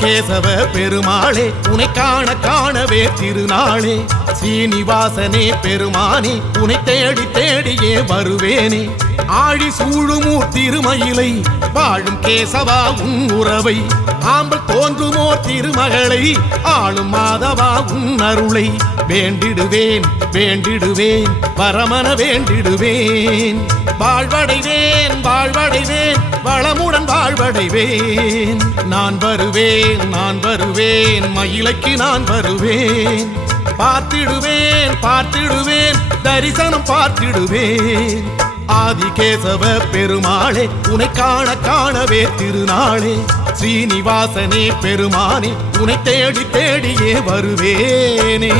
ஆதிகேசவ பெருமாளே உனை காண காணவே திருநாளே ஸ்ரீனிவாசனே பெருமானே உனை தேடி தேடியே வருவேனே ஆழி சூழுமூர் திருமயிலை வாழும் கேசவா உன் உறவை ஆம்பல் தோன்றுமோர் திருமகளை ஆளும் மாதவா உன் அருளை வேண்டிடுவேன் வேண்டிடுவேன் வரமன வேண்டிடுவேன் வாழ்வடைவேன் வாழ்வடைவேன் வளமுடன் வாழ்வடைவேன் நான் வருவேன் மயிலைக்கு நான் வருவேன் பார்த்திடுவேன் பார்த்திடுவேன் தரிசனம் பார்த்திடுவேன் ஆதிகேசவ பெருமாளே உனை காண காணவே திருநாளே ஸ்ரீனிவாசனே பெருமானே உனை தேடி தேடியே வருவேனே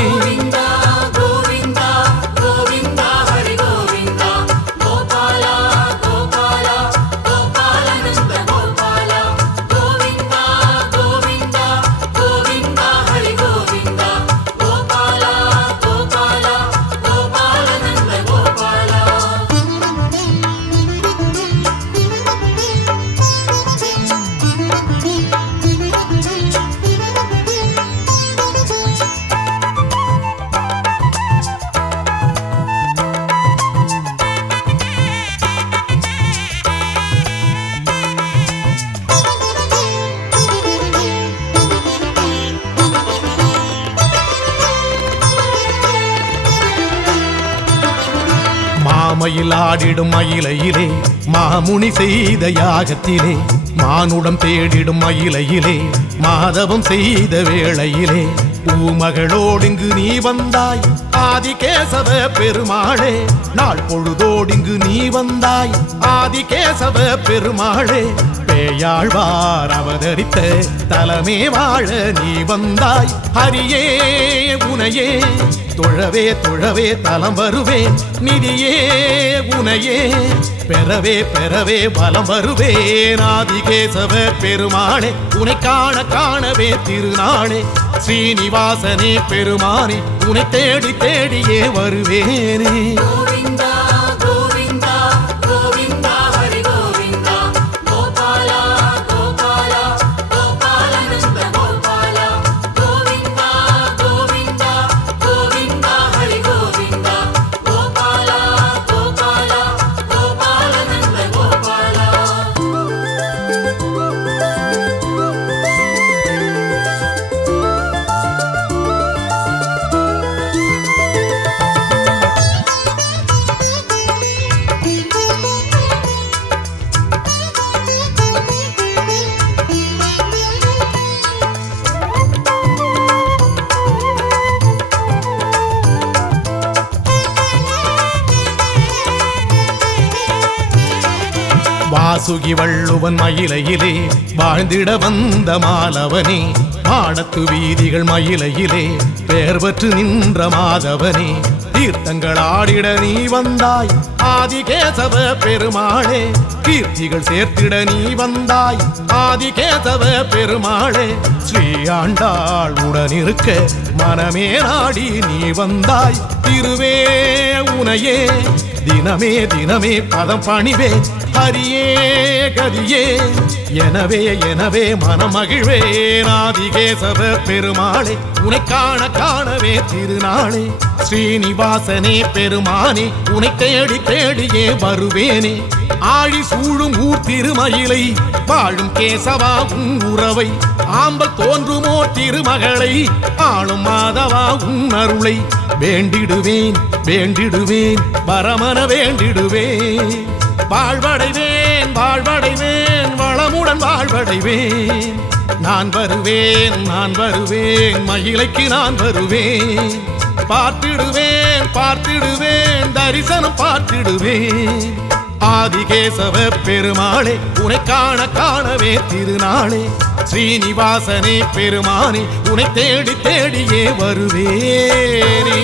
மாமயில் ஆடிடும் மயிலையிலே மாமுனி செய்த யாகத்திலே மானுடம் தேடிடும் மயிலையிலே மாதவம் செய்த வேளையிலே பூமகளோடிங்கு நீ வந்தாய் ஆதிகேசவ பெருமாளே நாள் பொழுதோடிங்கு நீ வந்தாய் ஆதிகேசவ பெருமாளே பேயாழ்வார் அவதரித்த தலமே வாழ நீ வந்தாய் ஹரியே உனையே தொழவே தொழவே தலம் வருவேன் நிதியே உனையே பெறவே பெறவே பலம் வருவேன் ஆதிகேசவ பெருமாளே உனை காண காணவே திருநாளே ஸ்ரீனிவாசனே பெருமானே உனை தேடி தேடியே வருவேனே வாசுகி வள்ளுவன் மயிலையிலே வாழ்ந்திட வந்த மாலவனே மாடத்து வீதிகள் மயிலையிலே பெயர் பெற்று நின்ற மாதவனே தீர்த்தங்கள் ஆடிட நீ வந்தாய் ஆதிகேசவ பெருமாளே கீர்த்திகள் சேர்த்திட நீ வந்தாய் ஆதிகேசவ பெருமாளே ஸ்ரீ ஆண்டாள் உடனிருக்க மனமே நாடி நீ வந்தாய் திருவே உனையே தினமே தினமே பதம் பணிவே ஹரியே கதியே எனவே எனவே மனமகிழ்வேன் ஆதிகேசவ பெருமாளே உனை காண காணவே திருநாளே ஸ்ரீனிவாசனே பெருமானே உனை தேடி தேடியே வருவேனே ஆழி சூழும் ஊர் திருமயிலை வாழும் கேசவா உன் உறவை ஆம்பல் தோன்றுமோ திருமகளை ஆளும் மாதவா உன் அருளை வேண்டிடுவேன் வேண்டிடுவேன் வரமன வேண்டிடுவேன் வாழ்வடைவேன் வாழ்வடைவேன் வளமுடன் வாழ்வடைவேன் நான் வருவேன் மயிலைக்கு நான் வருவேன் பார்த்திடுவேன் பார்த்திடுவேன் தரிசனம் பார்த்திடுவேன் ஆதிகேசவ பெருமாளே உனை காண காணவே திருநாளே ஸ்ரீனிவாசனே பெருமானே உனை தேடி தேடியே வருவேனே